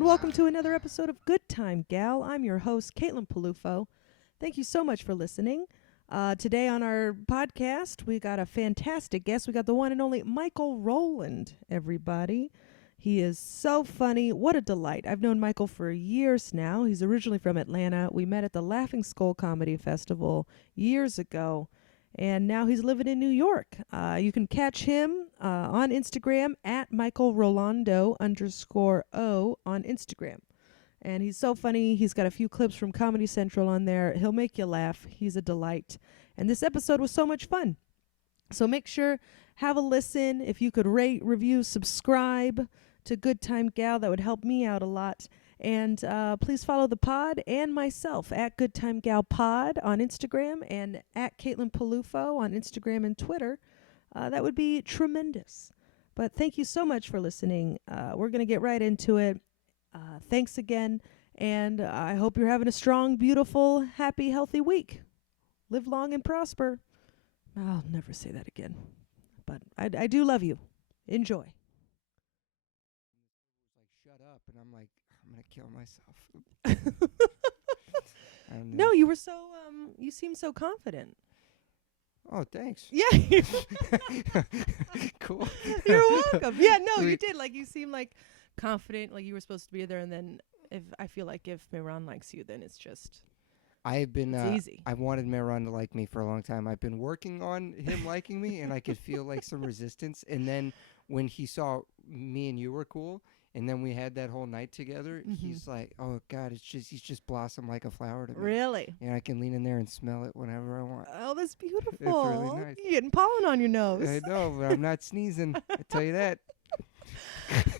and welcome to another episode of Good Time Gal. I'm your host, Caitlin Peluffo. Thank you so much for listening. Today on our podcast, we got a fantastic guest. We got the one and only Michael Rowland, everybody. He is so funny. What a delight. I've known Michael for years now. He's originally from Atlanta. We met at the Laughing Skull Comedy Festival years ago, and now he's living in New York. You can catch him on Instagram at Michael Rolando _O on Instagram. And he's so funny. He's got a few clips from Comedy Central on there. He'll make you laugh. He's a delight. And this episode was so much fun. So make sure, have a listen. If you could rate, review, subscribe to Good Time Gal, that would help me out a lot. And please follow the pod and myself at Good Time Gal Pod on Instagram and at Caitlin Peluffo on Instagram and Twitter. That would be tremendous. But thank you so much for listening. We're going to get right into it. Thanks again, and I hope you're having a strong, beautiful, happy, healthy week. Live long and prosper. I'll never say that again, but I do love you. Enjoy. Shut up, and I'm like, I'm gonna kill myself. No, you were so you seem so confident. Oh, thanks. Yeah. Cool. You're welcome. Yeah, no, you Sweet. did. Like, you seem like confident, like you were supposed to be there, and then if I feel like if Miran likes you, then it's just I've been it's easy. I wanted Meron to like me for a long time. I've been working on him liking me, and I could feel like some resistance. And then when he saw me and you were cool, and then we had that whole night together, he's like, "Oh God, he's just blossomed like a flower to me." Really? And I can lean in there and smell it whenever I want. Oh, that's beautiful. It's really nice. You're getting pollen on your nose. I know, but I'm not sneezing. I tell you that.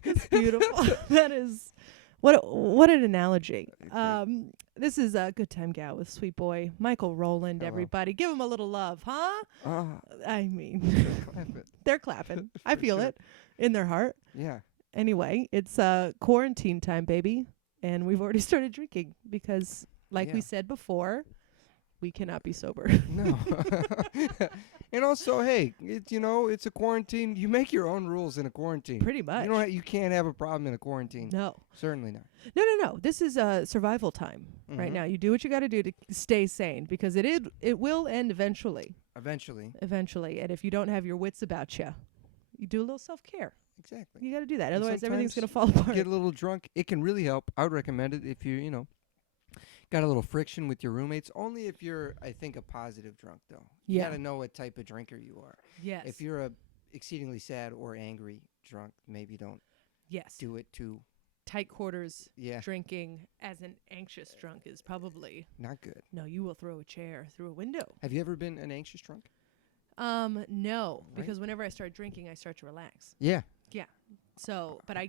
It's beautiful. That is what an analogy. This is a Good Time Gal with sweet boy Michael Rowland. Hello. Everybody, give him a little love, huh? I mean, Clap it. they're clapping. I For feel sure. it in their heart. Yeah. Anyway, it's quarantine time, baby, and we've already started drinking because, like we Yeah. said before, we cannot be sober. No. And also, hey, it's a quarantine. You make your own rules in a quarantine. Pretty much. You can't have a problem in a quarantine. No. Certainly not. No. This is survival time right Mhm. now. You do what you got to do to stay sane because it will end eventually. Eventually. And if you don't have your wits about you, you do a little self-care. Exactly. You got to do that. And Otherwise, everything's going to sometimes fall apart. Get a little drunk. It can really help. I would recommend it if you got a little friction with your roommates. Only if you're, I think, a positive drunk, though. You Yeah. got to know what type of drinker you are. Yes. If you're a exceedingly sad or angry drunk, maybe don't yes. do it too. Tight quarters Yeah. drinking as an anxious drunk is probably Not good. no. You will throw a chair through a window. Have you ever been an anxious drunk? No, Right. because whenever I start drinking, I start to relax. Yeah. So, but I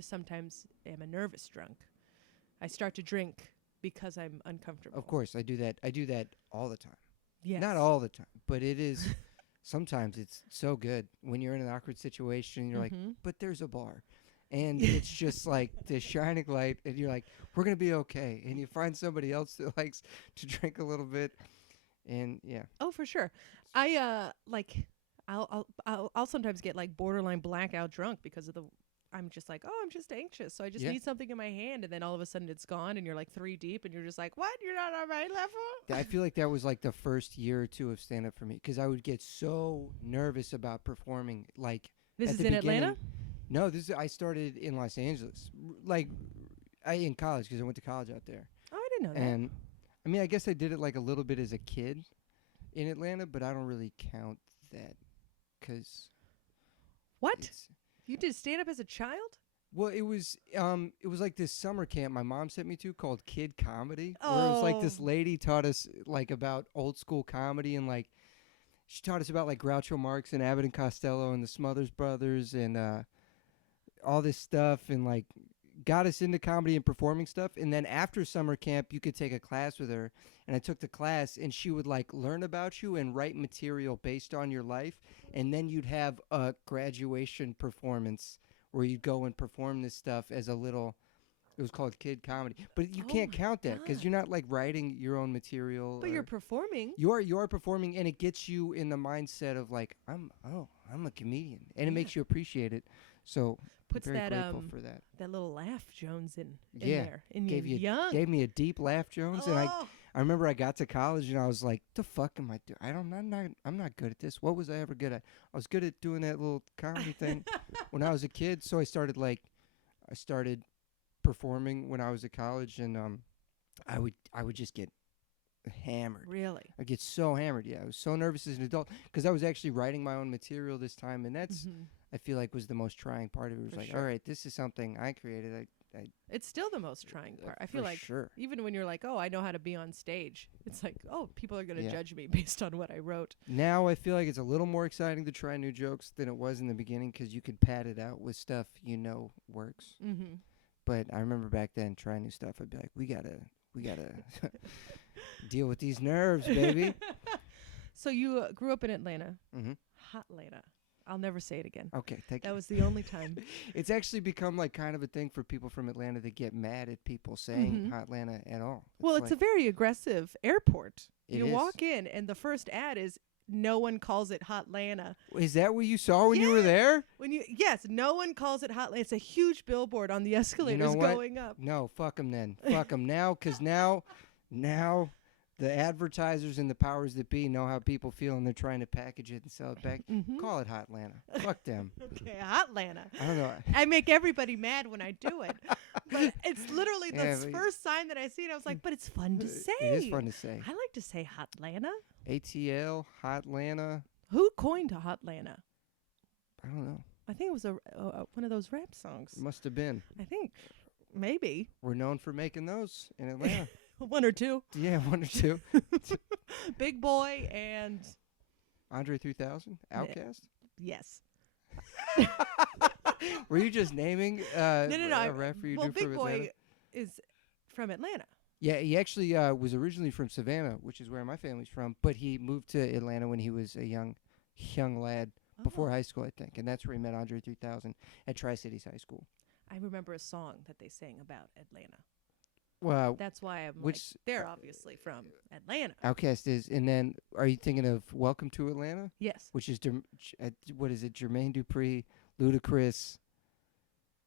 sometimes am a nervous drunk. I start to drink because I'm uncomfortable. Of course, I do that. I do that all the time. Yes. Not all the time, but it is. Sometimes it's so good when you're in an awkward situation. You're like, Mhm. but there's a bar, and it's just like the shining light, and you're like, we're gonna be okay. And you find somebody else that likes to drink a little bit, and yeah. Oh, for sure. I I'll sometimes get like borderline blackout drunk because of I'm just like, oh, I'm just anxious. So I just Yeah. need something in my hand, and then all of a sudden it's gone, and you're like 3 deep, and you're just like, what? You're not on my level? I feel like that was like the first year or two of stand up for me because I would get so nervous about performing. Like This at is the in Atlanta? beginning- No, I started in Los Angeles, in college because I went to college out there. Oh, I didn't know that. And I mean, I guess I did it like a little bit as a kid in Atlanta, but I don't really count that because What? You did stand up as a child? well, it was like this summer camp my mom sent me to called Kid Comedy, where it was like this Oh. lady taught us like about old school comedy and like she taught us about like Groucho Marx and Abbott and Costello and the Smothers Brothers and all this stuff and like got us into comedy and performing stuff. And then after summer camp, you could take a class with her. And I took the class, and she would like learn about you and write material based on your life. And then you'd have a graduation performance where you'd go and perform this stuff as a little It was called Kid Comedy, but you Oh can't my count that because God. you're not like writing your own material. But you're performing. You are performing, and it gets you in the mindset of like I'm a comedian, and it Yeah. makes you appreciate it. So Puts I'm very that grateful for that. that little laugh Jones in Yeah, there. And gave you're you young. gave me a deep laugh, Jones, and Oh. I remember I got to college and I was like, the fuck am I doing? I'm not good at this. What was I ever good at? I was good at doing that little comedy thing when I was a kid. So I started performing when I was at college, and I would just get hammered. Really? I get so hammered. Yeah, I was so nervous as an adult because I was actually writing my own material this time, and that's I feel like was the most trying part of it. It was For like, sure. all right, this is something I created. It's still the most trying part. I feel for like sure. even when you're like, oh, I know how to be on stage, it's like, oh, people are going to Yeah. judge me based on what I wrote. Now I feel like it's a little more exciting to try new jokes than it was in the beginning because you could pad it out with stuff works. Mm-hmm. But I remember back then trying new stuff. I'd be like, we gotta deal with these nerves, baby. So you grew up in Atlanta. Mm-hmm. Hot Atlanta. I'll never say it again. Okay, thank That you. was the only time. It's actually become like kind of a thing for people from Atlanta to get mad at people saying Mhm. Hot Atlanta at all. Well, it's a like, very aggressive airport. It You is. walk in, and the first ad is no one calls it Hot Atlanta. Is that what you saw when you were there? Yes, no one calls it Hot Atlanta. It's a huge billboard on the escalators what? going up. No, fuck them then. Fuck them now, because now the advertisers and the powers that be know how people feel, and they're trying to package it and sell it back. Mhm. Call it Hot Atlanta. Fuck them. Okay, Hot Atlanta. I don't know. I make everybody mad when I do it. But it's literally the Yeah, but- first sign that I see, and I was like, but it's fun to say. It is fun to say. I like to say Hot Atlanta. ATL, Hot Atlanta. Who coined Hot Atlanta? I don't know. I think it was one of those rap songs. Must have been. I think maybe We're known for making those in Atlanta. one or two. Yeah, one or two. Big Boy and Andre 3000, Outcast. yes. Were you just naming No. a rapper you Well, do Big from Boy Atlanta? is from Atlanta. Yeah, he actually was originally from Savannah, which is where my family's from, but he moved to Atlanta when he was a young lad before high school, I think, and that's where he met Andre 3000 at Tri-Cities High School. I remember a song that they sang about Atlanta. Well, That's why I'm like, which they're obviously from Atlanta. Outcast is, and then are you thinking of Welcome to Atlanta, Yes. which is what is it? Jermaine Dupri, Ludacris.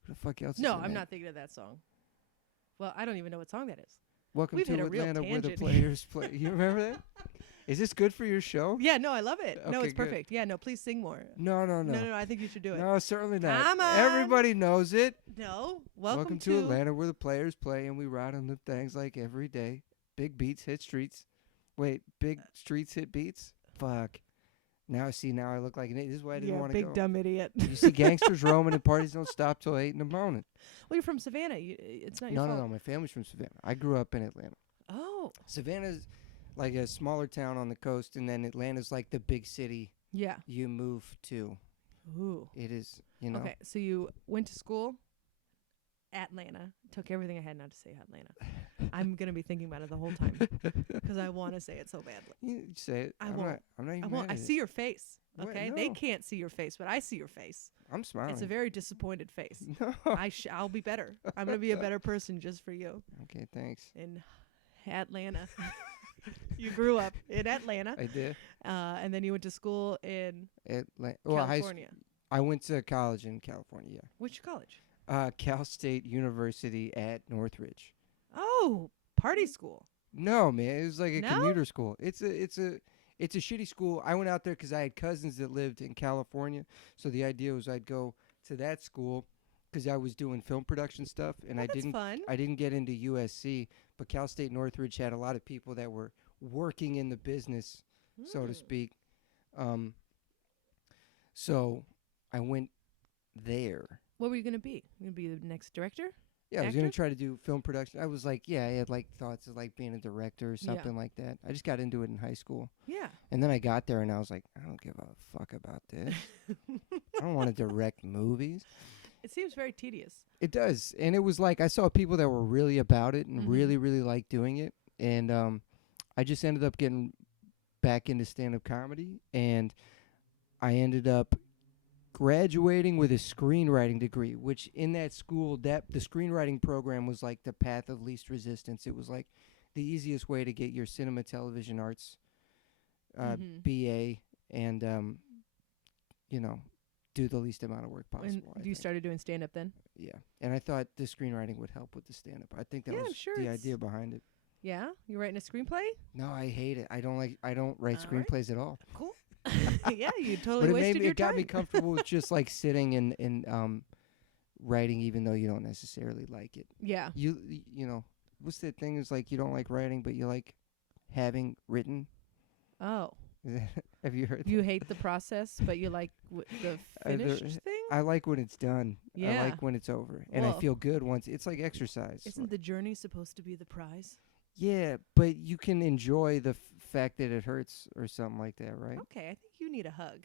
Who the fuck else? No, is in I'm that? not thinking of that song. Well, I don't even know what song that is. Welcome We've to hit a real Atlanta, where the tangent. players play. You remember that? Is this good for your show? Yeah, no, I love it. No, Okay, it's good. perfect. Yeah, no, please sing more. No. No, I think you should do it. No, certainly not. Come on. Everybody knows it. No, welcome to Atlanta, where the players play, and we ride on the things like every day. Big beats hit streets. Wait, big streets hit beats? Fuck. Now I look like an idiot. This is why I didn't want to big go. dumb idiot. You see gangsters roaming and parties don't stop till 8 in the morning. Well, you're from Savannah. It's not your No. fault. My family's from Savannah. I grew up in Atlanta. Oh, Savannah's like a smaller town on the coast, and then Atlanta's like the big city yeah. you move to. Ooh. It is, Okay, so you went to school at Atlanta. Took everything I had not to say Atlanta. I'm gonna be thinking about it the whole time because I want to say it so badly. You say it. I I'm won't. Not, I'm not even I won't. mad I at it. see your face. What? Okay, they No. can't see your face, but I see your face. I'm smiling. It's a very disappointed face. No. I'll be better. I'm gonna be a better person just for you. Okay, thanks. In Atlanta, you grew up in Atlanta, I did. and then you went to school in California. California. I went to college in California. Yeah. Which college? Cal State University at Northridge. Oh, party school. No, man, it was like a No? commuter school. It's a shitty school. I went out there because I had cousins that lived in California, so the idea was I'd go to that school because I was doing film production stuff, and I That's didn't. fun. I didn't get into USC, but Cal State Northridge had a lot of people that were working in the business, so to Mm. speak. So I went there. What were you gonna be? You gonna be the next director? Yeah, I was gonna Actor? try to do film production. I was like, I had like thoughts of like being a director or something like that. I just got into it in high school, Yeah. and then I got there and I was like, I don't give a fuck about this. I don't want to direct movies. It seems very tedious. It does, and it was like I saw people that were really about it and Mhm. really liked doing it, and I just ended up getting back into stand-up comedy, and I ended up graduating with a screenwriting degree, which in that school, that the screenwriting program was like the path of least resistance. It was like the easiest way to get your cinema television arts BA and you know, do the least amount of work possible. And you started doing stand up then? Yeah, and I thought the screenwriting would help with the stand up. I think that was sure the idea behind it. Yeah, you writing a screenplay? No, I hate it. I don't write All right. screenplays at all. Cool. Yeah, you totally But wasted your it got time. me comfortable with just like sitting and writing, even though you don't necessarily like it. Yeah. You know, what's that thing? Is like you don't like writing, but you like having written. Oh. Have you heard? You hate the process, but you like the finished thing? I like when it's done. Yeah. I like when it's over, and I Well, feel good once. It's like exercise. Isn't the journey supposed to be the prize? Yeah, but you can enjoy the fact that it hurts or something like that, right? Okay, I think you need a hug.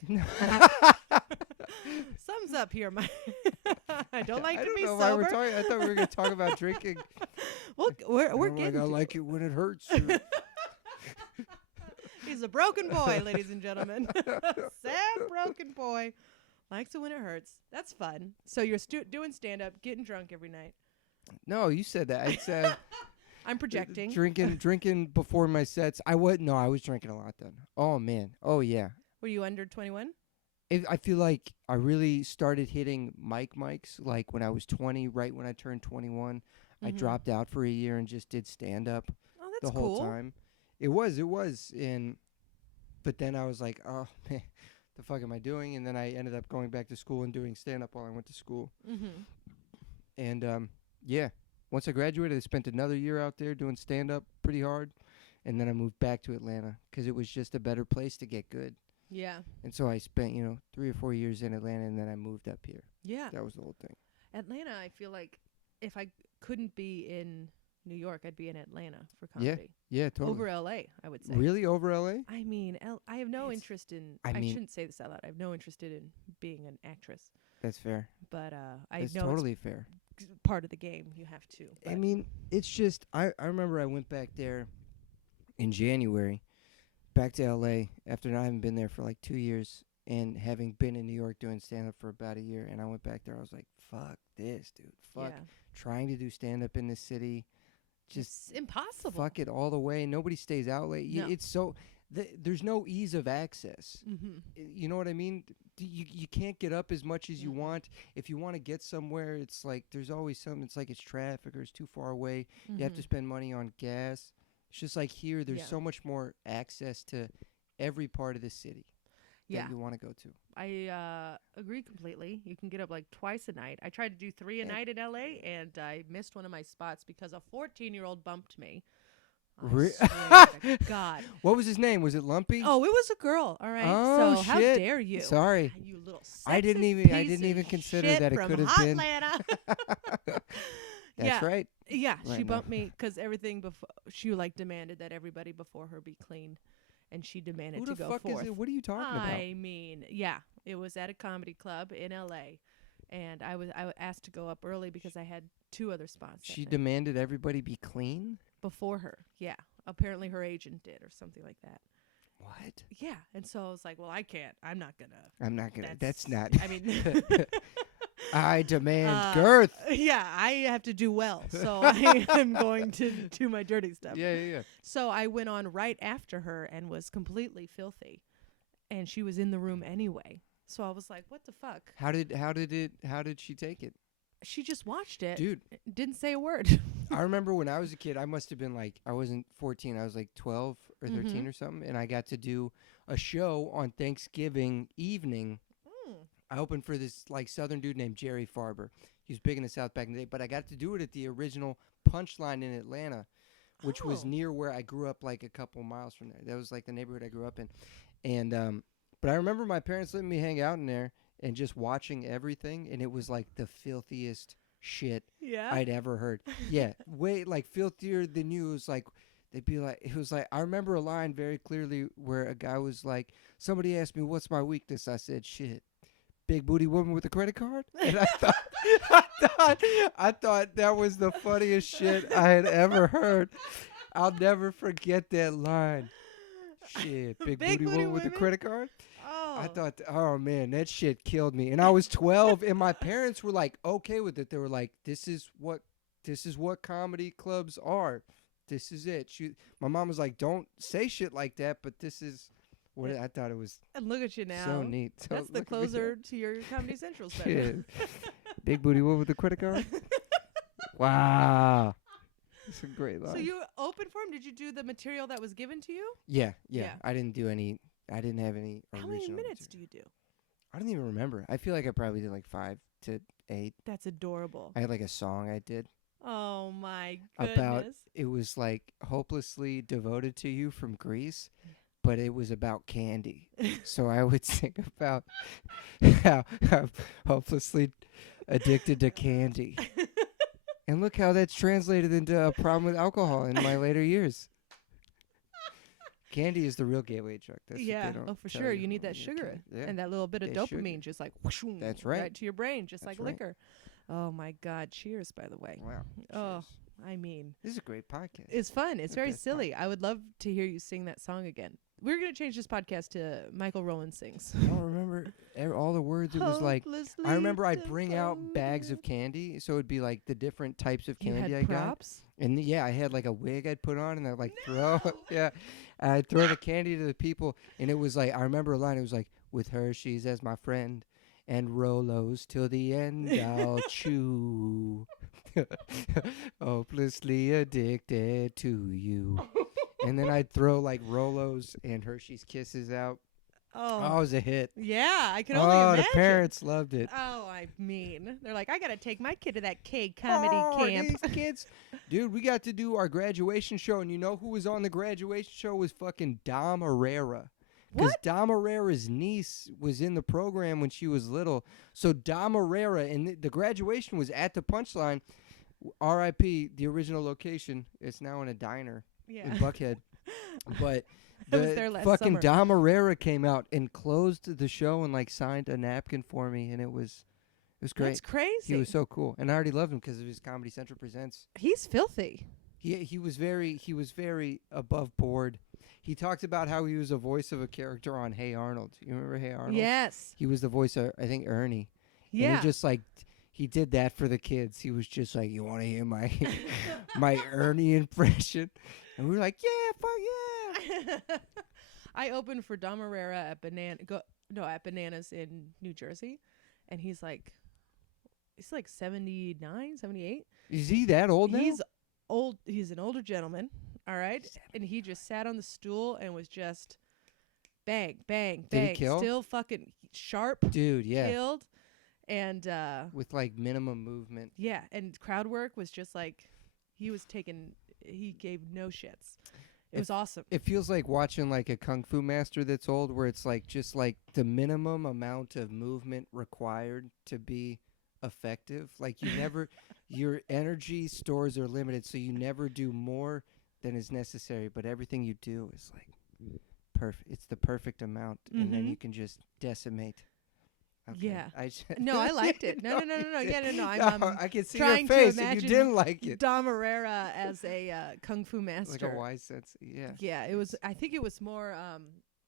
Sums up here, Mike. I don't like to be know why sober. I thought we were going to talk about drinking. Well, we're I'm getting. I to like it when it hurts. He's a broken boy, ladies and gentlemen. Sad broken boy. Likes it when it hurts. That's fun. So you're doing stand-up, getting drunk every night. No, you said that. I said I'm projecting. drinking before my sets. I was drinking a lot then. Oh man. Oh yeah. Were you under 21? I feel like I really started hitting mics like when I was 20, right when I turned 21. I dropped out for a year and just did stand-up Oh, that's the whole cool. time. It was. But then I was like, oh, man, the fuck am I doing? And then I ended up going back to school and doing stand-up while I went to school. Mm-hmm. And, yeah, once I graduated, I spent another year out there doing stand-up pretty hard. And then I moved back to Atlanta because it was just a better place to get good. Yeah. And so I spent, 3 or 4 years in Atlanta, and then I moved up here. Yeah. That was the whole thing. Atlanta, I feel like if I couldn't be in New York, I'd be in Atlanta for comedy. Yeah, totally. Over LA, I would say. Really? Over L.A.? I mean, I have no interest in. I mean- shouldn't say this out loud. I have no interest in being an actress. That's fair. But I That's know totally fair. it's part of the game. You have to. I but- mean, it's just I remember I went back there in January, back to LA after I haven't been there for like 2 years and having been in New York doing stand up for about a year, and I went back there. I was like, "Fuck this, dude! Fuck yeah. trying to do stand up in this city, just It's impossible. fuck it all the way. Nobody stays out late. No. It's so there's no ease of access. Mm-hmm. You know what I mean? You can't get up as much as you want. If you want to get somewhere, it's like there's always something. It's like it's traffic or it's too far away. You have to spend money on gas. It's just like here, there's Yeah. so much more access to every part of the city Yeah. that you want to go to. I agree completely. You can get up like twice a night. I tried to do 3 a Yeah. night in LA, and I missed one of my spots because a 14-year-old bumped me. I Re- swear to God. What was his name? Was it Lumpy? Oh, it was a girl. All right. Oh, so how shit. dare you? Sorry. You little I didn't sexist even- I piece didn't of even consider shit that it from could have been- Hotlanta. That's yeah. right. Yeah, Right she now. bumped me because everything before she like demanded that everybody before her be clean, and she demanded Who to the go fuck forth. is it? What are you talking about? I mean, yeah, it was at a comedy club in LA, and I was asked to go up early because I had 2 other spots. that She night. demanded everybody be clean? Before her. Yeah, apparently her agent did or something like that. What? Yeah, and so I was like, well, I can't. I'm not gonna. I'm not going to. That's not. I mean. I demand girth. Yeah, I have to do well, so I am going to do my dirty stuff. Yeah. So I went on right after her and was completely filthy, and she was in the room anyway. So I was like, "What the fuck?" How did she take it? She just watched it, Dude, didn't say a word. I remember when I was a kid, I must have been like, I wasn't 14, I was like 12 or 13 or something, and I got to do a show on Thanksgiving evening. I opened for this like Southern dude named Jerry Farber. He was big in the South back in the day, but I got to do it at the original Punchline in Atlanta, which was near where I grew up, like a couple miles from there. That was like the neighborhood I grew up in. And but I remember my parents letting me hang out in there and just watching everything, and it was like the filthiest shit Yeah. I'd ever heard. Yeah, way like filthier than you. It was like they'd be like, it was like I remember a line very clearly where a guy was like, somebody asked me what's my weakness. I said, shit, big booty woman with a credit card. And I thought that was the funniest shit I had ever heard. I'll never forget that line. Shit, big booty woman with a credit card. Oh. I thought, oh man, that shit killed me. And I was 12, and my parents were like okay with it. They were like, this is what comedy clubs are. This is it. My mom was like, don't say shit like that, but this is what I thought it was. And look at you now. So neat. So That's the look at me. closer to your Comedy Central special. Shit. Big booty wolf with the credit card. Wow. It's a great line. So you opened for him? Did you do the material that was given to you? Yeah. Yeah. I didn't have any How many original minutes material. do you do? I don't even remember. I feel like I probably did like 5 to 8. That's adorable. I had like a song I did Oh my goodness. about, it was like Hopelessly Devoted to You from Greece, but it was about candy. So I would sing about how I'm hopelessly addicted to candy. And look how that's translated into a problem with alcohol in my later years. Candy is the real gateway drug. That's what they don't oh for tell sure. You need that when you're a sugar kid. Yeah. and that little bit of That dopamine, sugar. just like whoosh, That's right. right to your brain, just That's like right. liquor. Oh my God! Cheers, by the way. Wow. Oh, Cheers. I mean, This is a great podcast. it's fun. It's The very best silly. I would love to hear you sing that song again. We're gonna change this podcast to Michael Rowland sings. I don't remember all the words. It was like, I remember I'd bring out bags of candy, so it'd be like the different types of You candy had I got. props. And yeah, I had like a wig I'd put on, and I'd like throw, I'd throw the candy to the people, and it was like, I remember a line. It was like, with Hershey's as my friend, and Rolos till the end I'll chew, hopelessly addicted to you. And then I'd throw like Rolos and Hershey's Kisses out. Oh, it was a hit. Yeah, I can only Oh, imagine. the parents loved it. Oh, I mean, they're like, I gotta take my kid to that K comedy camp. These kids. Dude, we got to do our graduation show, and you know who was on the graduation show was fucking Dom Herrera. Because Dom Herrera's niece was in the program when she was little. So Dom Herrera, and the graduation was at the Punchline. R.I.P. the original location. It's now in a diner in Buckhead. But I was there last fucking summer. Dom Herrera came out and closed the show and like signed a napkin for me, and it was great. That's crazy. He was so cool, and I already loved him because of his Comedy Central Presents. He's filthy. He was very above board. He talked about how he was a voice of a character on Hey Arnold. You remember Hey Arnold? Yes. He was the voice of, I think, Ernie. Yeah. And he just like, he did that for the kids. He was just like, you want to hear my my Ernie impression? And we were like, yeah, fuck yeah. I opened for Dom Herrera at Bananas in New Jersey, and he's like 79, 78. Is he that old now? He's old. He's an older gentleman. All right, and he just sat on the stool and was just bang, bang, Did he bang. kill? Still fucking sharp. Dude, yeah. Killed, and With like minimum movement. yeah, and crowd work was just like he gave no shits. It was awesome. It feels like watching like a kung fu master that's old, where it's like just like the minimum amount of movement required to be effective. Like you never, your energy stores are limited, so you never do more than is necessary. But everything you do is like perfect. It's the perfect amount, and then you can just decimate. Okay. Yeah. I No, I liked it. No. Yeah, no. I'm I can see trying your to face if you imagine didn't like it. Dom Herrera as a kung fu master. Like a wise sense. Yeah. Yeah, it was. I think it was more.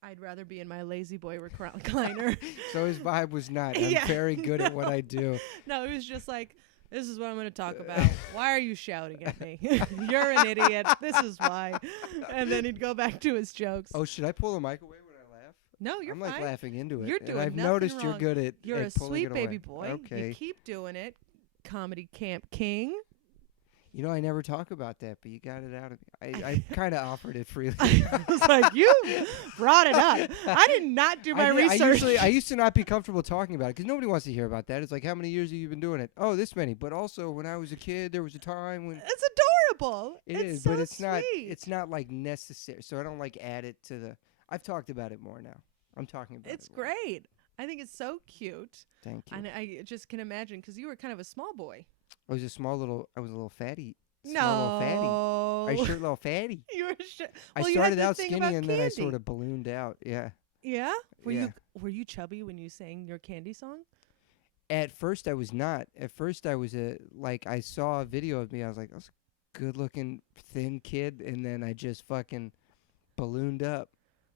I'd rather be in my lazy boy recliner. So his vibe was not, I'm Yeah. very good at what I do. No, it was just like, this is what I'm going to talk about. Why are you shouting at me? You're an idiot. This is why. And then he'd go back to his jokes. Oh, should I pull the mic away when I laugh? No, you're I'm like fine. laughing into it. You're and doing I've nothing noticed wrong. you're good at You're at a pulling sweet it baby away. boy. Okay. You keep doing it. Comedy Camp King. You know, I never talk about that, but you got it out of me. I kind of offered it freely. I was like, you brought it up. I did not do my research. I used to not be comfortable talking about it because nobody wants to hear about that. It's like, how many years have you been doing it? Oh, this many. But also, when I was a kid, there was a time when It's adorable. it it's is, so but it's not. sweet. It's not like necessary. So I don't like add it to the. I've talked about it more now. I'm talking about It's it more. great. I think it's so cute. Thank you. And I just can imagine because you were kind of a small boy. I was a little fatty. Small little fatty. I short little fatty. You were I well, you had started the out thing skinny about and then I candy. sort of ballooned out. Yeah. Yeah? Yeah. Were you chubby when you sang your candy song? At first I was not. At first I was I saw a video of me. I was like, I was a good looking thin kid, and then I just fucking ballooned up.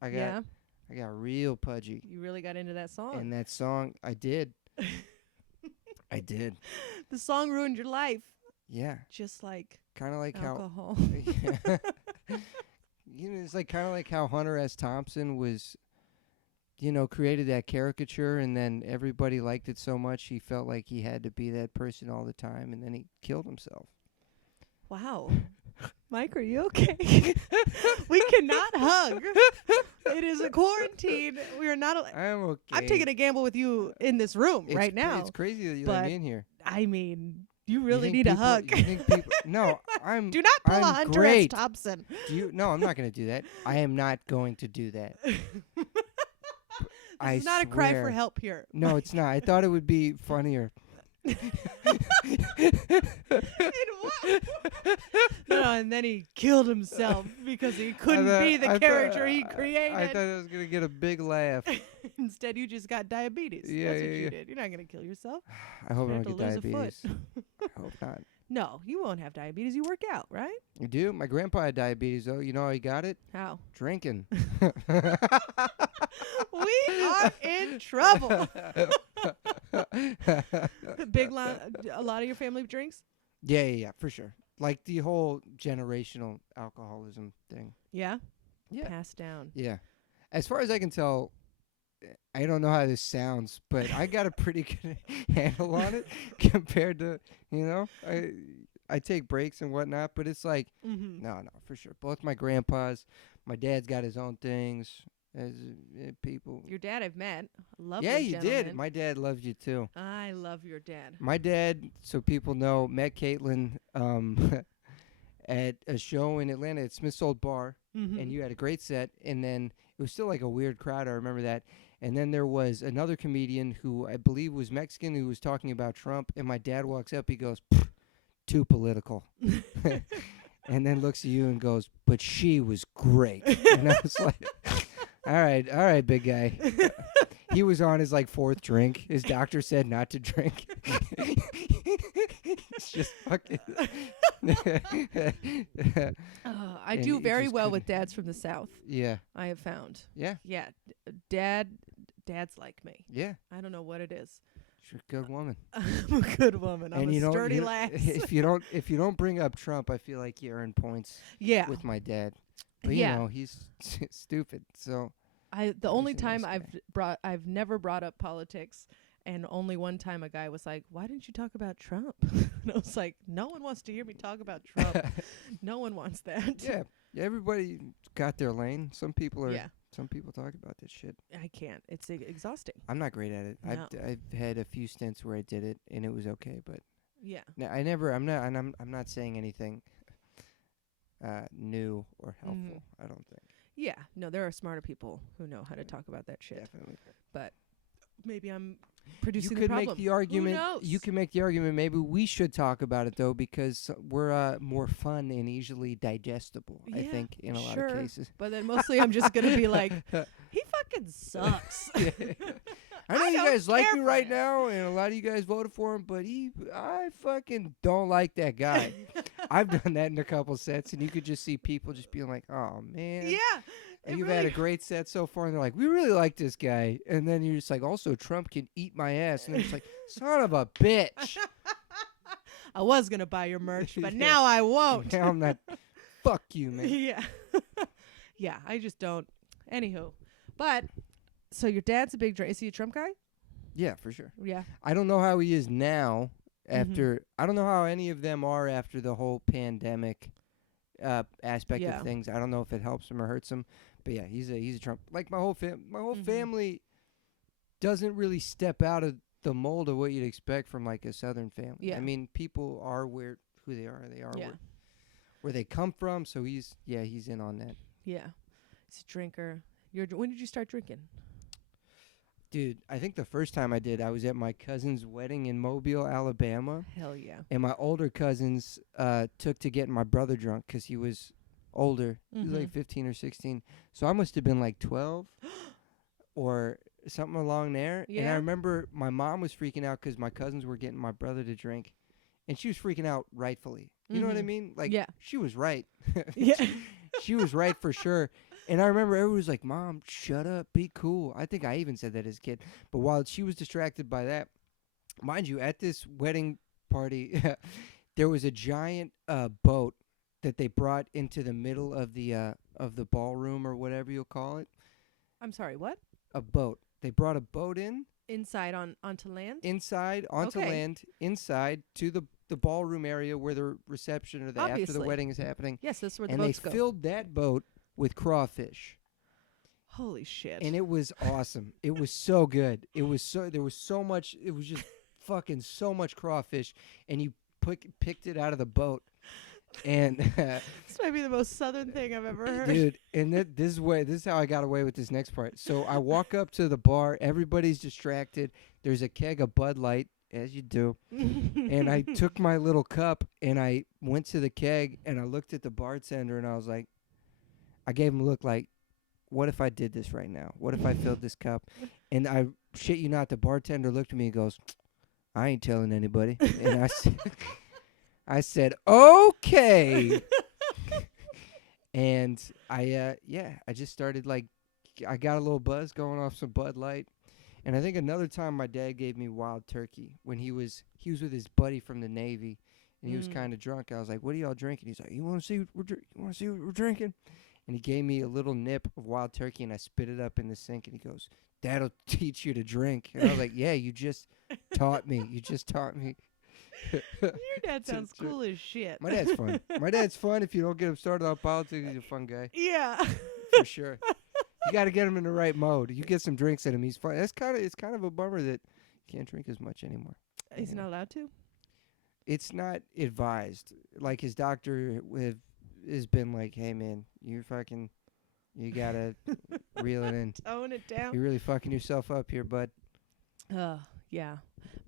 I got I got real pudgy. You really got into that song. And that song, I did. I did. The song ruined your life. Yeah. Just like Kind of like alcohol. how. It's like kind of like how Hunter S. Thompson was, created that caricature, and then everybody liked it so much he felt like he had to be that person all the time, and then he killed himself. Wow. Mike, are you okay? We cannot hug. It is a quarantine. We are not. I'm okay. I'm taking a gamble with you in this room right now. It's crazy that you let me in here. I mean, you really need a hug. You think people, no, I'm. Do not pull I'm a Hunter great. S. Thompson. No, I'm not going to do that. I am not going to do that. This is not a cry for help here. No, it's not. I thought it would be funnier. No, and then he killed himself because he couldn't be the character he created. I thought I was going to get a big laugh. Instead, you just got diabetes. Yeah, That's what yeah, you yeah. did. You're not going to kill yourself. I hope I You're don't gonna get have to lose a diabetes. foot. I hope not. No, you won't have diabetes. You work out, right? You do? My grandpa had diabetes, though. You know how he got it? How? Drinking. We are in trouble. A lot of your family drinks? Yeah, for sure. Like the whole generational alcoholism thing. Yeah? Yeah. Passed down. Yeah. As far as I can tell, I don't know how this sounds, but I got a pretty good handle on it compared to, I take breaks and whatnot, but it's like, no, for sure. Both my grandpas, my dad's got his own things as people. Your dad I've met. Lovely Yeah, you gentleman. did. My dad loves you too. I love your dad. My dad, so people know, met Caitlin at a show in Atlanta at Smith's Old Bar, and you had a great set, and then it was still like a weird crowd. I remember that. And then there was another comedian who I believe was Mexican who was talking about Trump, and my dad walks up, he goes, too political. And then looks at you and goes, but she was great. And I was like, all right, big guy. He was on his fourth drink. His doctor said not to drink. It's just fucking. I do very well with dads from the South. Yeah. I have found. Yeah. Yeah. Dads like me. Yeah. I don't know what it is. You're a good woman. I'm a good woman. I'm a sturdy lass. If you don't bring up Trump, I feel like you earn points. Yeah. With my dad. But he's stupid. So the only time I've never brought up politics, and only one time a guy was like, "Why didn't you talk about Trump?" And I was like, "No one wants to hear me talk about Trump. No one wants that." Yeah. Everybody got their lane. Some people are. Yeah. Some people talk about this shit. I can't. It's exhausting. I'm not great at it. No. I've had a few stints where I did it and it was okay, but yeah. no, I never. I'm not. And I'm not saying anything new or helpful. I don't think. Yeah. No, there are smarter people who know how to talk about that shit. Definitely. But maybe I'm producing You the could problem. make the argument. Who knows? You can make the argument. Maybe we should talk about it though, because we're more fun and easily digestible. I Yeah, think in a lot sure. of cases. But then mostly I'm just gonna be like, he fucking sucks. Yeah. I know I you don't guys like care me for right him. now, and a lot of you guys voted for him, but I fucking don't like that guy. I've done that in a couple sets, and you could just see people just being like, "Oh man, Yeah. and you've had a great set so far," and they're like, "We really like this guy," and then you're just like, "Also, Trump can eat my ass," and they're just like, "Son of a bitch." I was gonna buy your merch, but Yeah. now I won't. Now I'm not. Fuck you, man. Yeah. Yeah, I just don't. Anywho. But, so your dad's a big drink. Is he a Trump guy? Yeah, for sure. Yeah. I don't know how he is now. After I don't know how any of them are after the whole pandemic aspect Yeah. of things. I don't know if it helps him or hurts him. But yeah, he's a Trump. Like my whole family doesn't really step out of the mold of what you'd expect from like a Southern family. Yeah. I mean, people are who they are. They are Yeah. where they come from. So he's in on that. Yeah. He's a drinker. When did you start drinking? Dude, I think the first time I did, I was at my cousin's wedding in Mobile, Alabama. Hell yeah. And my older cousins took to getting my brother drunk because he was older. He was like 15 or 16. So I must have been like 12 or something along there. And I Yeah. remember my mom was freaking out because my cousins were getting my brother to drink. And she was freaking out rightfully. You know what I mean? Like, Yeah. she was right. Yeah. She was right for sure. And I remember everyone was like, "Mom, shut up, be cool." I think I even said that as a kid. But while she was distracted by that, mind you, at this wedding party, there was a giant boat that they brought into the middle of the ballroom or whatever you'll call it. I'm sorry, what? A boat. They brought a boat in Inside onto land? inside onto Okay. land inside to the ballroom area where the reception or the after the Obviously. wedding is happening. Yes, that's where the And they boats go. filled that boat with crawfish. Holy shit. And it was awesome. It was so good. There was so much. It was just fucking so much crawfish, and you picked it out of the boat, and This might be the most southern thing I've ever heard. dude, and this is how I got away with this next part. So I walk up to the bar. Everybody's distracted. There's a keg of Bud Light, as you do, and I took my little cup and I went to the keg and I looked at the bartender and I was like, I gave him a look like, what if I did this right now? What if I filled this cup? And I shit you not, the bartender looked at me and goes, I ain't telling anybody. And I said, okay. And I just started I got a little buzz going off some Bud Light. And I think another time my dad gave me wild turkey when he was with his buddy from the Navy and he was kind of drunk. I was like, what are y'all drinking? He's like, you want to see what we're drinking? And he gave me a little nip of wild turkey, and I spit it up in the sink. And he goes, "That'll teach you to drink." And I was like, "Yeah, you just taught me. You just taught me." Your dad sounds cool as shit. My dad's fun. My dad's fun. If you don't get him started on politics, he's a fun guy Yeah. for sure. You got to get him in the right mode. You get some drinks at him, he's fun. It's kind of a bummer that he can't drink as much anymore. He's not allowed to? It's not advised. Like his doctor has been like, "Hey man, you gotta reel it in. Tone it down. You're really fucking yourself up here, bud." Yeah.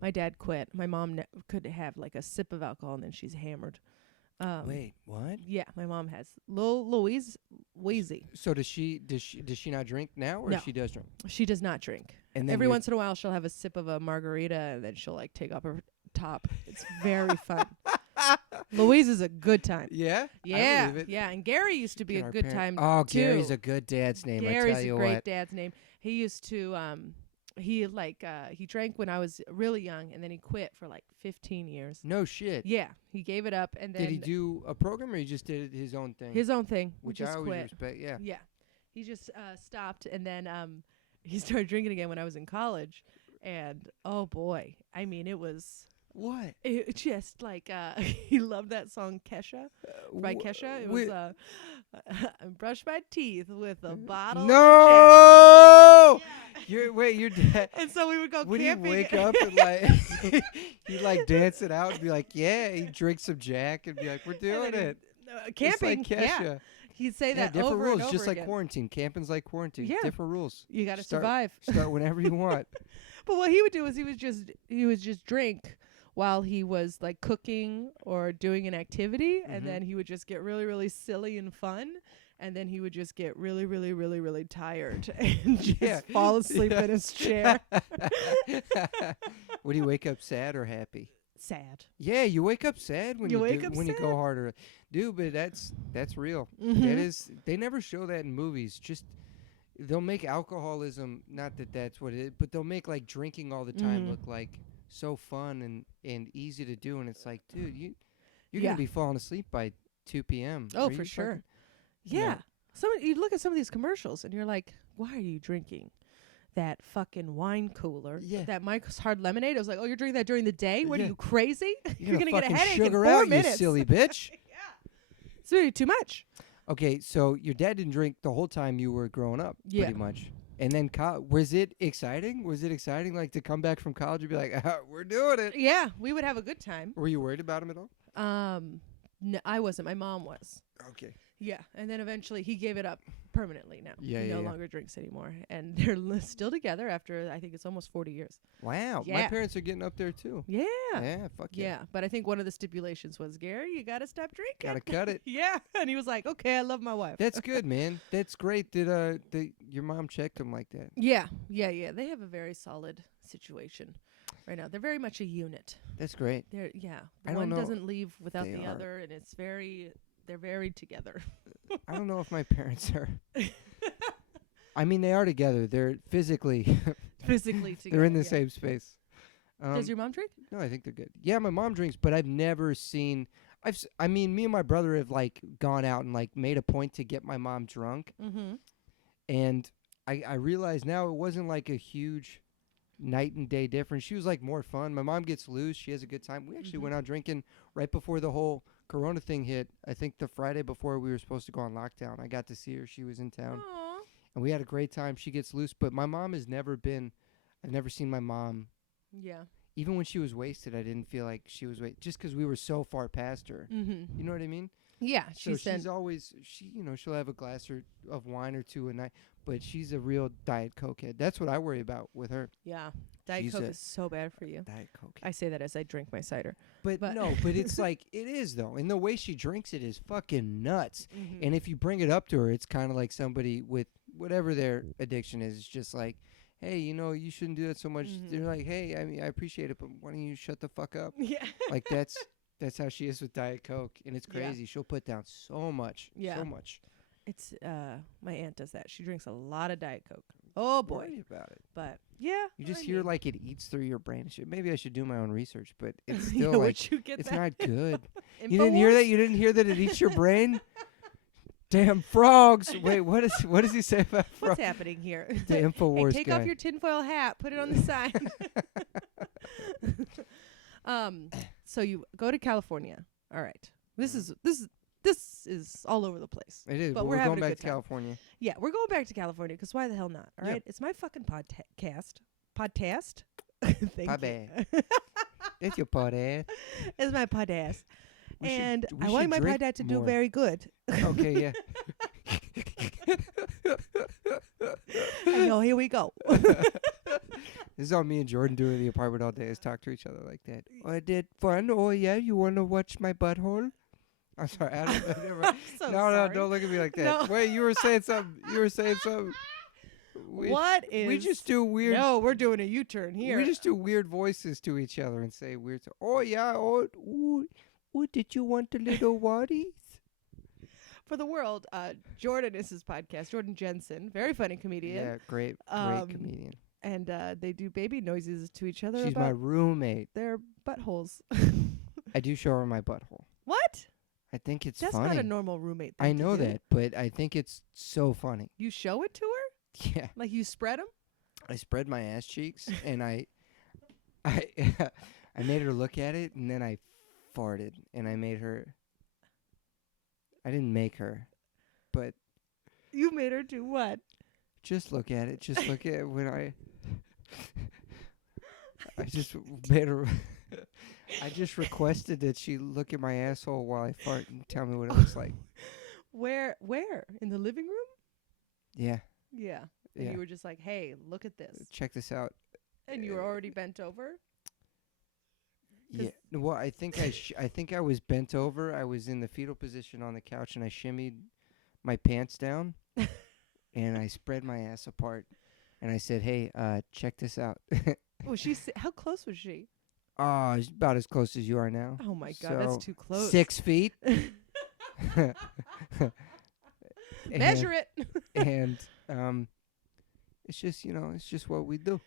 My dad quit. My mom could have like a sip of alcohol and then she's hammered. Wait, what? Yeah, my mom has. Louise Wheezy. So does she not drink now, or No. she does drink? She does not drink. And then Every once in a while she'll have a sip of a margarita and then she'll like take off her top. It's very fun. Louise is a good time. Yeah? Yeah. I believe it. Yeah, and Gary used to be a Our good parent- time Oh, too. Gary's a good dad's name, Gary's I tell you a great what. dad's name. He used to he drank when I was really young and then he quit for like 15 years. No shit. Yeah, he gave it up and then Did he do a program, or he just did his own thing? his own thing, which just I always quit. respect, yeah. Yeah. He just stopped and then he started drinking again when I was in college. And oh boy, I mean it was What? it just like he loved that song Kesha by Kesha. It was I brush my teeth with a bottle of No! Jack. Your dad. And so we would go Would he camping. wake up and like he'd like dance it out and be like, yeah, he'd drink some Jack and be like, we're doing then it. Camping, Just like Kesha. yeah. He'd say Yeah, that different over rules, and over just like again. quarantine. Camping's like quarantine. Yeah. Different rules. You got to Start- survive. Start whenever you want. But what he would do is he would just drink while he was like cooking or doing an activity, and then he would just get really, really silly and fun, and then he would just get really, really, really, really tired and just fall asleep in his chair. Would he wake up sad or happy? Sad. Yeah, you wake up sad when You you wake do, up when you sad. go harder, dude. But that's real. Mhm. That is. They never show that in movies. Just they'll make alcoholism. Not that that's what it is, but they'll make like drinking all the time Mhm. look like so fun and easy to do. And it's like, dude, you're Yeah. gonna be falling asleep by 2 p.m. Oh, Are for you sure. fucking- Yeah. You look at some of these commercials and you're like, why are you drinking that fucking wine cooler? Yeah. That Mike's Hard Lemonade. I was like, oh, you're drinking that during the day? What are Yeah. you, crazy? You're gonna get a fucking headache in sugar 4 out, minutes. you silly bitch. It's really too much. Okay, so your dad didn't drink the whole time you were growing up, Yeah. pretty much. And then was it exciting? Was it exciting, like, to come back from college and be like, we're doing it? Yeah, we would have a good time. Were you worried about him at all? No, I wasn't. My mom was. Okay. Yeah, and then eventually he gave it up permanently now. Yeah, he yeah, no yeah. longer drinks anymore. And they're still together after, I think it's almost 40 years. Wow. My Yeah. parents are getting up there, too. Yeah. Yeah, fuck yeah. Yeah, but I think one of the stipulations was, Gary, you got to stop drinking. Gotta cut it. Yeah, and he was like, okay, I love my wife. That's good, man. That's great that your mom checked him like that. Yeah. They have a very solid situation right now. They're very much a unit. That's great. The I don't one know. doesn't leave without They the are. other, and they're very together. I don't know if my parents are I mean, they are together. They're physically Physically together. they're in the yeah. same space. Does your mom drink? No, I think they're good. Yeah, my mom drinks, but I've never seen. I mean, me and my brother have like gone out and like made a point to get my mom drunk, Mm-hmm. and I realize now it wasn't like a huge night and day difference. She was like more fun. My mom gets loose. She has a good time. We actually went out drinking right before the whole Corona thing hit. I think the Friday before we were supposed to go on lockdown. I got to see her. She was in town, Aw. and we had a great time. She gets loose, but my mom has never been. I've never seen my mom. Yeah. Even when she was wasted, I didn't feel like she was wasted, just because we were so far past her. Mm-hmm. You know what I mean? Yeah. So she's always she'll have a glass of wine or two a night, but she's a real Diet Coke head. That's what I worry about with her. Yeah. Diet She's Coke a is so bad for you. Diet Coke. I say that as I drink my cider. But but- no, but it's like it is though, and the way she drinks it is fucking nuts. Mm-hmm. And if you bring it up to her, it's kind of like somebody with whatever their addiction is. It's just like, hey, you shouldn't do that so much. Mhm. They're like, hey, I mean, I appreciate it, but why don't you shut the fuck up? Yeah. Like that's how she is with Diet Coke, and it's Yeah. crazy. She'll put down so much, Yeah. so much. It's my aunt does that. She drinks a lot of Diet Coke. Oh boy. Worry about it. But yeah. You just I hear mean- like it eats through your brain and shit. Maybe I should do my own research, but it's Yeah, still like where'd you get it's that? not good. You didn't hear that? Infowars? You didn't hear that it eats your brain? Damn frogs! Wait, what does he say about frogs? What's happening here? The Infowars hey, take guy. off your tinfoil hat. Put it on the side. So you go to California. All right. This is all over the place. It is, but but we're we're having going a back good to time. California. Yeah, we're going back to California because why the hell not? All Yep. right. It's my fucking podcast. Podcast. Thank Bye-bye. you. That's your pot ass. It's my podcast. We should- And we I want should my drink podcast to do more. very good. Okay, yeah. I know, here we go. This is all me and Jordan do in the apartment all day is talk to each other like that. I did fun. Oh, yeah, you want to watch my butthole? I'm sorry. I don't, never, I'm so no, sorry. don't look at me like that. No. Wait, you were saying something. What is... We just do weird. No, we're doing a U-turn here. We just do weird voices to each other and say weird. Oh yeah. Oh, did you want a little waddies? For the world, Jordan is his podcast. Jordan Jensen, very funny comedian. Yeah, great Um, comedian. And they do baby noises to each other She's my about roommate. their buttholes. I do show her my butthole. What? I think it's That's funny. not a normal roommate thing I to know do. that, but I think it's so funny. You show it to her? Yeah. Like you spread them? I spread my ass cheeks and I made her look at it, and then I farted, and I made her. I didn't make her, but You made her do what? just look at it. Just look at it when I just made her. I just requested that she look at my asshole while I fart and tell me what it looks like. Where? In the living room? Yeah, Yeah. And yeah. you were just like, hey, look at this. Check this out. And you were already bent over? Yeah. Well, I think I think I was bent over. I was in the fetal position on the couch, and I shimmied my pants down, and I spread my ass apart, and I said, "Hey, check this out." Was she? How close was she? Oh, it's about as close as you are now. Oh my God, that's So, too close. 6 feet. Measure it. And it's just it's just what we do.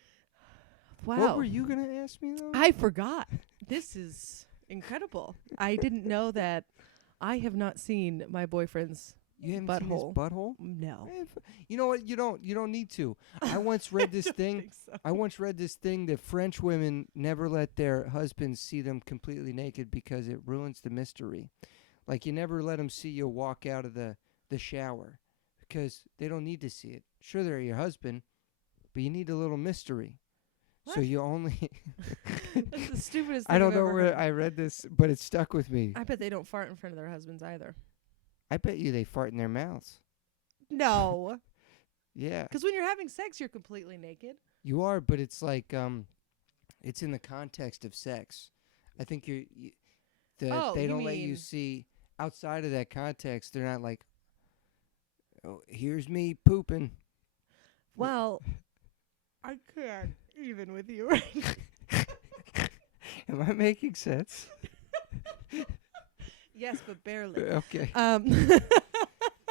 Wow. What were you gonna ask me though? I forgot. This is incredible. I didn't know that. I have not seen my boyfriend's You haven't seen his butthole. butthole? No. You know what? You don't need to. I once read this thing. So. I once read this thing that French women never let their husbands see them completely naked because it ruins the mystery. Like you never let them see you walk out of the shower because they don't need to see it. Sure, they're your husband, but you need a little mystery. So What? you only. That's the stupidest thing I don't I've know ever where heard. I read this, but it stuck with me. I bet they don't fart in front of their husbands either. I bet you they fart in their mouths. No. Yeah, Because when you're having sex, you're completely naked. you are, but it's like it's in the context of sex. I think they Oh, you don't let you mean- see outside of that context. They're not like, oh, here's me pooping. Well, I can't even with you right Am I making sense? Yes, but barely. Okay.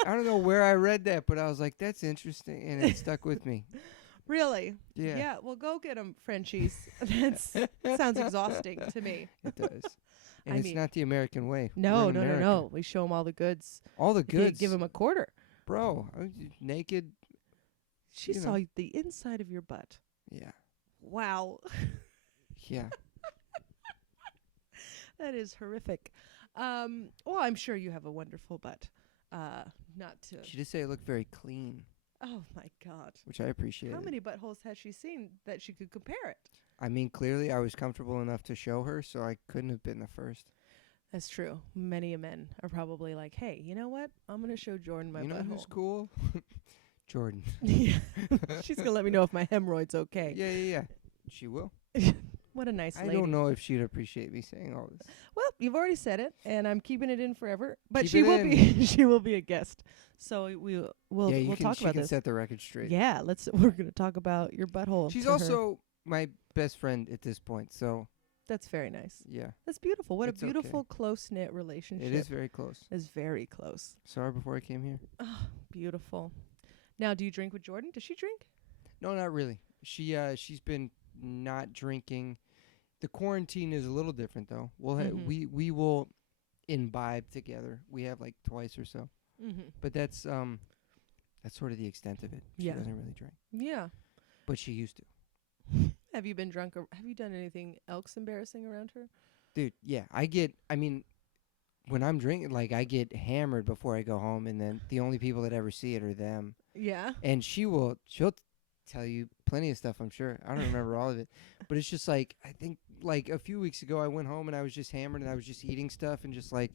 I don't know where I read that, but I was like, that's interesting, and it stuck with me. Really? Yeah. Yeah. Well, go get them, Frenchies. That sounds exhausting to me. It does. And I it's mean, not the American way. No, We're in no, no, America. no. We show them all the goods. All the If you goods. give them a quarter. Bro, I was naked. She You saw know. the inside of your butt. Yeah. Wow. Yeah. That is horrific. Well, I'm sure you have a wonderful butt. Not to. She did say it looked very clean, Oh my God. which I appreciate. How many buttholes has she seen that she could compare it? I mean, clearly I was comfortable enough to show her, so I couldn't have been the first. That's true. Many men are probably like, "Hey, you know what? I'm gonna show Jordan my You know butthole." who's cool? Jordan. Yeah. She's gonna let me know if my hemorrhoid's okay. Yeah. She will. What a nice I lady. don't know if she'd appreciate me saying all this. Well, you've already said it, and I'm keeping it in forever. But Keep she it will in. be she will be a guest. So we'll Yeah, talk she about can this. set the record straight. Yeah, we're gonna talk about your butthole. She's to her. also my best friend at this point, so That's very nice. yeah. That's beautiful. What It's a okay. beautiful, close-knit relationship. It is very close. It's very close. Sorry before I came here. Oh, beautiful. Now, do you drink with Jordan? Does she drink? No, not really. She's been not drinking. The quarantine is a little different though. We will imbibe together. We have like twice or so. Mm-hmm. But that's sort of the extent of it. She Yeah. doesn't really drink. Yeah. But she used to. Have you been drunk? Have you done anything else embarrassing around her? Dude, yeah. When I'm drinking, like, I get hammered before I go home, and then the only people that ever see it are them. Yeah. And she'll tell you plenty of stuff, I'm sure. I don't remember all of it. But it's just like, I think, like, a few weeks ago, I went home and I was just hammered and I was just eating stuff and just, like,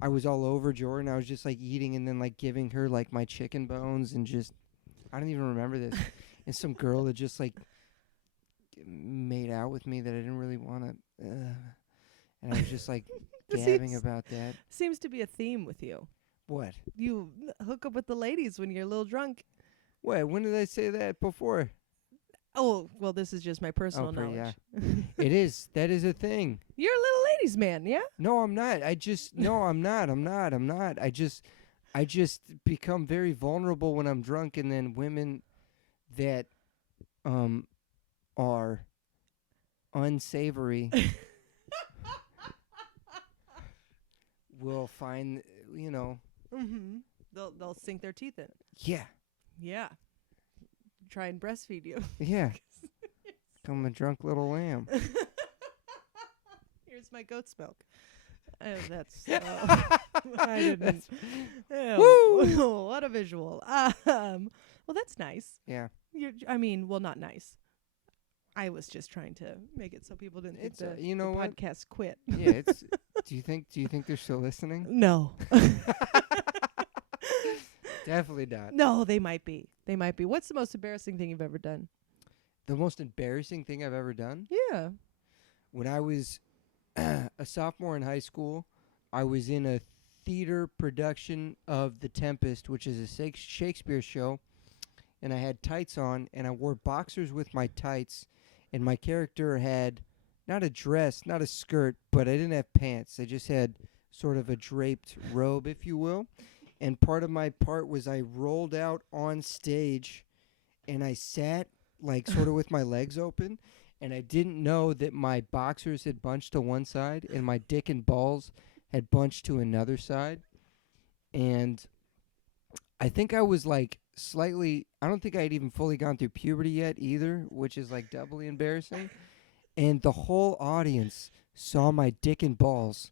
I was all over Jordan. I was just, like, eating and then, like, giving her, like, my chicken bones and just, I don't even remember this. And some girl that just, like, made out with me that I didn't really want to, and I was just, like, gabbing about that. Seems to be a theme with you. What? You hook up with the ladies when you're a little drunk. What? When did I say that before? Oh, well, this is just my personal knowledge. Yeah. It is. That is a thing. You're a little ladies' man, yeah? No, I'm not. I'm not. I just become very vulnerable when I'm drunk, and then women that are unsavory will find, Mm-hmm. They'll sink their teeth in it. yeah. Yeah. Try and breastfeed you. Yeah. I'm a drunk little lamb. Here's my goat's milk. Oh, that's. I didn't. Woo! What a visual. Well, that's nice. Yeah. Well, not nice. I was just trying to make it so people didn't think It's, the you know what? podcast quit. Yeah, it's do you think they're still listening? No. Definitely not. No, they might be. They might be. What's the most embarrassing thing you've ever done? The most embarrassing thing I've ever done? Yeah. When I was a sophomore in high school, I was in a theater production of The Tempest, which is a Shakespeare show, and I had tights on, and I wore boxers with my tights, and my character had not a dress, not a skirt, but I didn't have pants. I just had sort of a draped robe, if you will. And part of my part was I rolled out on stage, and I sat, like, sort of with my legs open, and I didn't know that my boxers had bunched to one side, and my dick and balls had bunched to another side. And I think I was, like, I don't think I had even fully gone through puberty yet either, which is, like, doubly embarrassing. And the whole audience saw my dick and balls.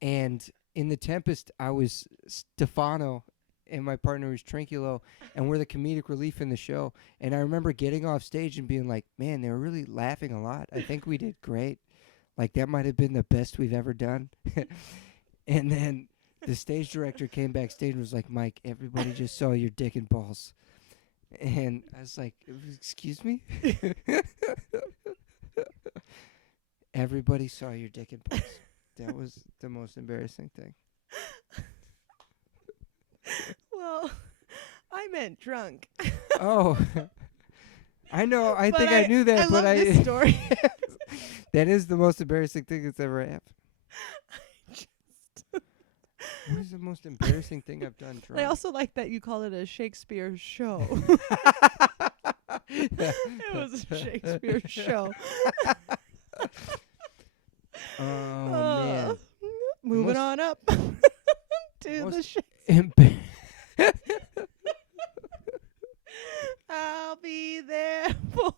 And in The Tempest, I was Stefano, and my partner was Trinculo, and we're the comedic relief in the show. And I remember getting off stage and being like, man, they were really laughing a lot. I think we did great. Like, that might have been the best we've ever done. And then the stage director came backstage and was like, Mike, everybody just saw your dick and balls. And I was like, excuse me? Everybody saw your dick and balls. That was the most embarrassing thing. Well, I meant drunk. Oh. I know. I But think I knew that, I but love this story. that is the most embarrassing thing that's ever happened. What is the most embarrassing thing I've done drunk? I also like that you call it a Shakespeare show. It was a Shakespeare show. Oh, man. Moving Most- on up to the most Shakespeare. I'll be there for.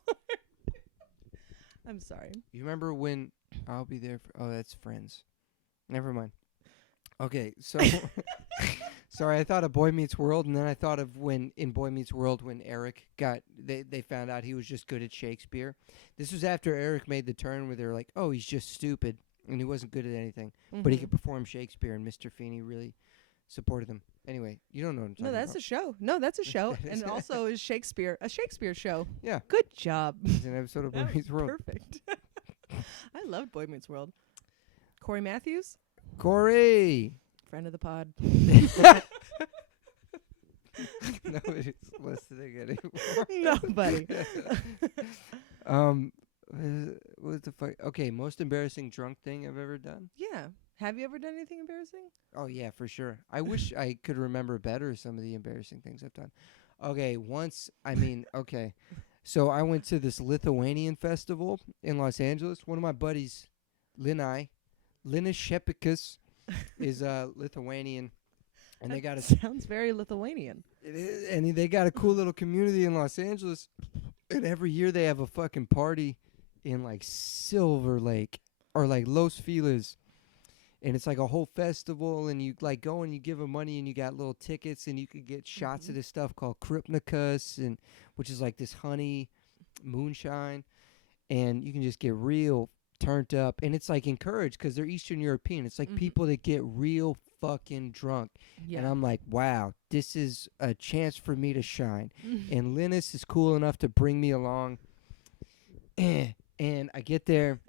I'm sorry. You remember when I'll be there for... Oh, that's Friends. Never mind. Okay, so... Sorry, I thought of Boy Meets World, and then I thought of when in Boy Meets World when Eric got... They found out he was just good at Shakespeare. This was after Eric made the turn where they were like, oh, he's just stupid, and he wasn't good at anything. But he could perform Shakespeare, and Mr. Feeney really supported him. Anyway, you don't know what I'm talking No, that's about. a show. No, that's a show. And also is Shakespeare. A Shakespeare show. Yeah. Good job. It's an episode of Boy That was Meets World. perfect. I loved Boy Meets World. Corey Matthews, Corey! friend of the pod. Nobody's listening anymore. Nobody. What the fuck? Okay, most embarrassing drunk thing I've ever done? Yeah. Have you ever done anything embarrassing? Oh, yeah, for sure. I wish I could remember better some of the embarrassing things I've done. Okay, okay. So I went to this Lithuanian Festival in Los Angeles. One of my buddies, Linus Shepikas, is Lithuanian. And they got a sounds very Lithuanian. It is, and they got a cool little community in Los Angeles. And every year they have a fucking party in like Silver Lake or like Los Feliz. And it's like a whole festival, and you like go and you give them money, and you got little tickets, and you could get shots of this stuff called Kripnikas, and which is like this honey moonshine, and you can just get real turned up, and it's like encouraged because they're Eastern European. It's like people that get real fucking drunk, and I'm like, wow, this is a chance for me to shine. And Linus is cool enough to bring me along, and I get there,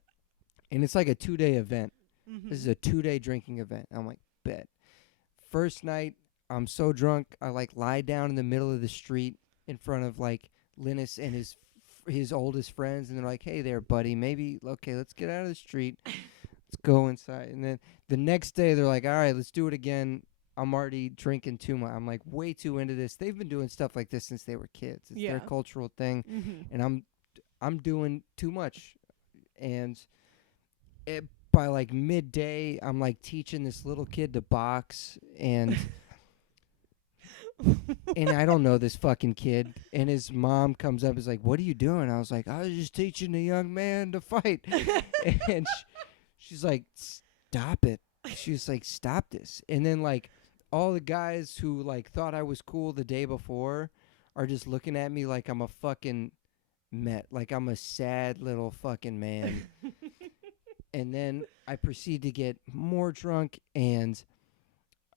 and it's like a 2-day event. This is a 2-day drinking event. I'm like, bet. First night, I'm so drunk, I like lie down in the middle of the street in front of like Linus and his oldest friends, and they're like, hey there, buddy, let's get out of the street. Let's go inside. And then the next day, they're like, all right, let's do it again. I'm already drinking too much. I'm like way too into this. They've been doing stuff like this since they were kids. It's their cultural thing. And I'm doing too much. And by like midday, I'm like teaching this little kid to box, and and I don't know this fucking kid. And his mom comes up and is like, what are you doing? I was like, I was just teaching a young man to fight. And she's like, stop it. She's like, stop this. And then like all the guys who like thought I was cool the day before are just looking at me like I'm a fucking like I'm a sad little fucking man. And then I proceed to get more drunk, and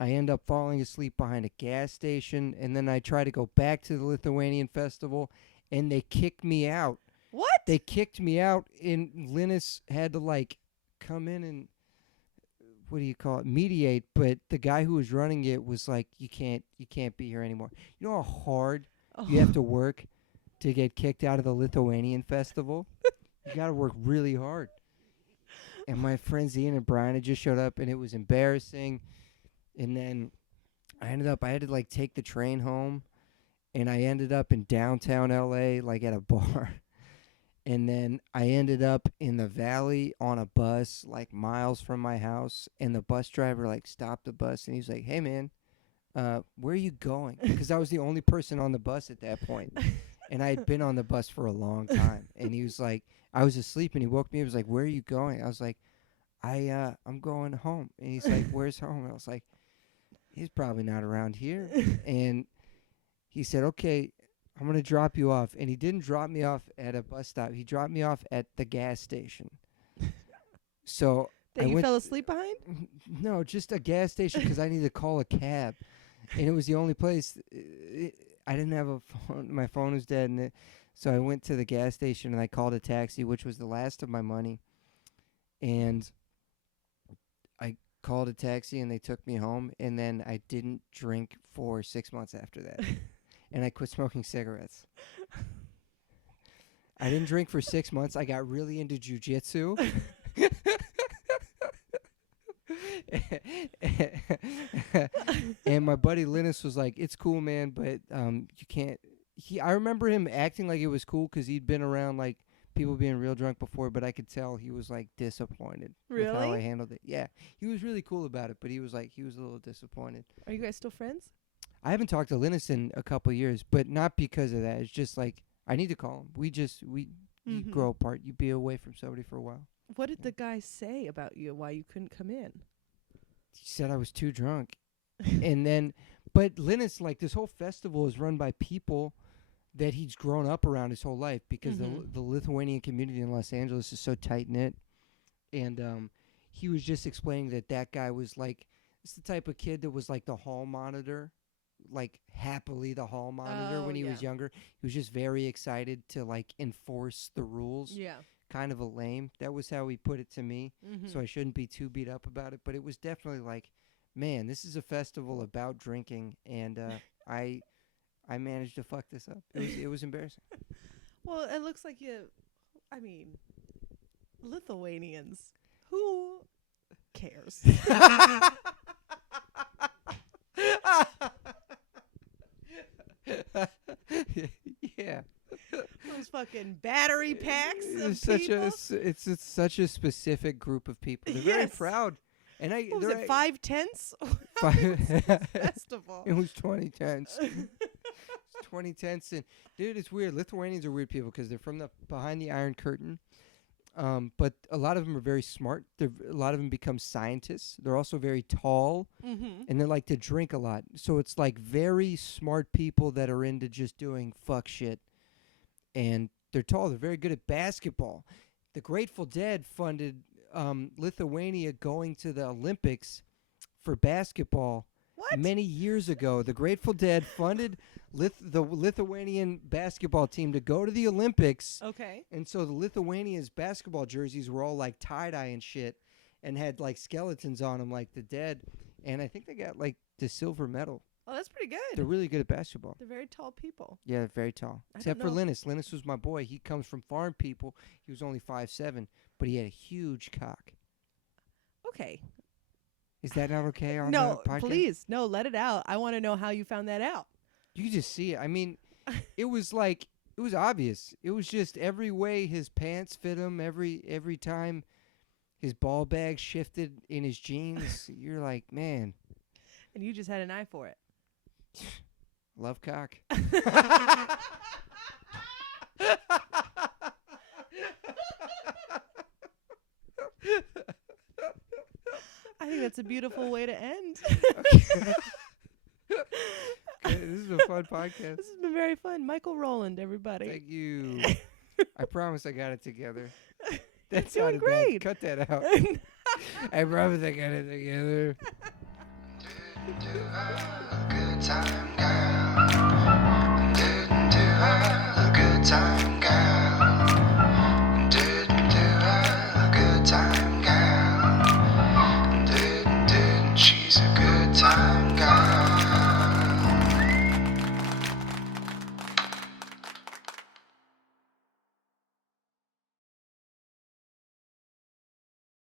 I end up falling asleep behind a gas station. And then I try to go back to the Lithuanian Festival, and they kicked me out. What? They kicked me out, and Linus had to like come in and mediate. But the guy who was running it was like, you can't be here anymore. You know how hard you have to work to get kicked out of the Lithuanian Festival? You got to work really hard. And my friends Ian and Brian had just showed up, and it was embarrassing. And then I had to like take the train home, and I ended up in downtown LA, like at a bar. And then I ended up in the valley on a bus, like miles from my house. And the bus driver like stopped the bus, and he was like, hey man, where are you going? Because I was the only person on the bus at that point. And I had been on the bus for a long time. And he was like, I was asleep, and he woke me up. He was like, where are you going? I was like, I'm going home. And he's like, where's home? And I was like, he's probably not around here. And he said, okay, I'm going to drop you off. And he didn't drop me off at a bus stop. He dropped me off at the gas station. So that you fell asleep behind? No, just a gas station because I needed to call a cab. And it was the only place. I didn't have a phone. My phone was dead. And so I went to the gas station, and I called a taxi, which was the last of my money. And I called a taxi, and they took me home. And then I didn't drink for 6 months after that. And I quit smoking cigarettes. I didn't drink for 6 months. I got really into jujitsu. my buddy Linus was like, "It's cool, man, but you can't." I remember him acting like it was cool because he'd been around like people being real drunk before, but I could tell he was like disappointed with how I Really? handled it. Yeah, he was really cool about it, but he was a little disappointed. Are you guys still friends? I haven't talked to Linus in a couple years, but not because of that. It's just like I need to call him. You grow apart. You be away from somebody for a while. What did the guy say about you? Why you couldn't come in? He said I was too drunk. And then, but Linus, like, this whole festival is run by people that he's grown up around his whole life because the Lithuanian community in Los Angeles is so tight-knit. And he was just explaining that guy was, like, it's the type of kid that was, like, the hall monitor, like, happily the hall monitor when he was younger. He was just very excited to, like, enforce the rules. Yeah. Kind of a lame. That was how he put it to me. So I shouldn't be too beat up about it. But it was definitely like, man, this is a festival about drinking, and I managed to fuck this up. It was embarrassing. Well, it looks like Lithuanians. Who cares? Yeah. Those fucking battery packs of It's people. it's such a specific group of people. They're very proud. And What was it, 5 tenths? Festival. It was 20 tenths. 20 tenths. And dude, it's weird. Lithuanians are weird people because they're from behind the Iron Curtain. But a lot of them are very smart. A lot of them become scientists. They're also very tall, and they like to drink a lot. So it's like very smart people that are into just doing fuck shit. And they're tall. They're very good at basketball. The Grateful Dead funded Lithuania going to the Olympics for basketball. What? Many years ago. The Grateful Dead funded the Lithuanian basketball team to go to the Olympics. Okay. And so the Lithuania's basketball jerseys were all like tie-dye and shit and had like skeletons on them like the Dead. And I think they got like the silver medal. Oh, that's pretty good. They're really good at basketball. They're very tall people. Yeah, they're very tall. Except for Linus. Linus was my boy. He comes from farm people. He was only 5'7", but he had a huge cock. Okay. Is that not okay on No, the podcast? please. No, let it out. I want to know how you found that out. You can just see it. I mean, it was obvious. It was just every way his pants fit him, every time his ball bag shifted in his jeans. You're like, man. And you just had an eye for it. Love cock. I think that's a beautiful way to end. Okay. This is a fun podcast. This has been very fun. Michael Rowland, everybody. Thank you. I promise I got it together. That's doing great. Cut that out. I promise I got it together. Good time, girl.